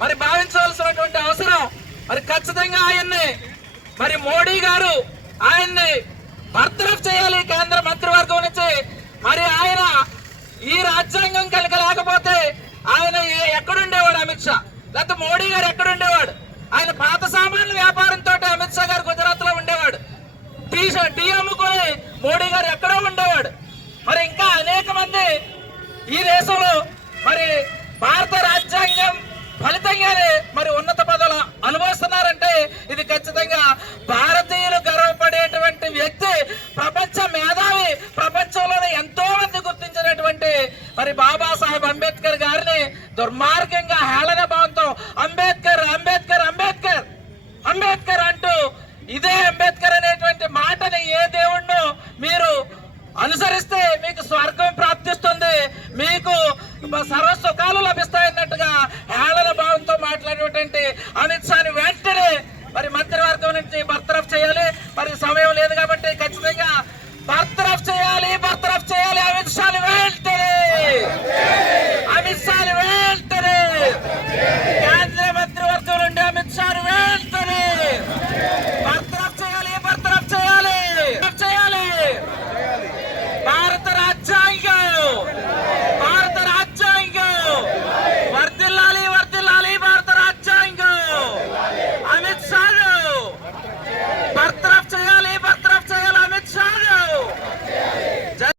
మరి భావించవలసినటువంటి అవసరం. మరి ఖచ్చితంగా ఆయన్ని మరి మోడీ గారు ఆయన్ని బర్తరఫ్ చేయాలి కేంద్ర మంత్రివర్గం నుంచి. మరి ఆయన ఈ రాజ్యాంగం కనుక లేకపోతే ఆయన ఎక్కడుండేవాడు అమిత్ షా, లేకపోతే మోడీ గారు ఎక్కడుండేవాడు? ఆయన పాత సామాన్ల వ్యాపారంతో అమిత్ షా గారు గుజరాత్ లో ఉండేవాడు. టీ అమ్ముకొని మోడీ గారు ఎక్కడో ఉండేవాడు. మరి ఇంకా అనేక మంది ఈ దేశంలో మరి భారత రాజ్యాంగం ఫలితంగానే మరి ఉన్నత పదవులు అనుభవిస్తున్నారంటే ఇది ఖచ్చితంగా భారతీయులు గర్వపడేటువంటి వ్యక్తి, ప్రపంచ మేధావి, ప్రపంచంలోనే ఎంతో మంది గుర్తించినటువంటి మరి బాబాసాహెబ్ అంబేద్కర్ గారిని దుర్మార్గ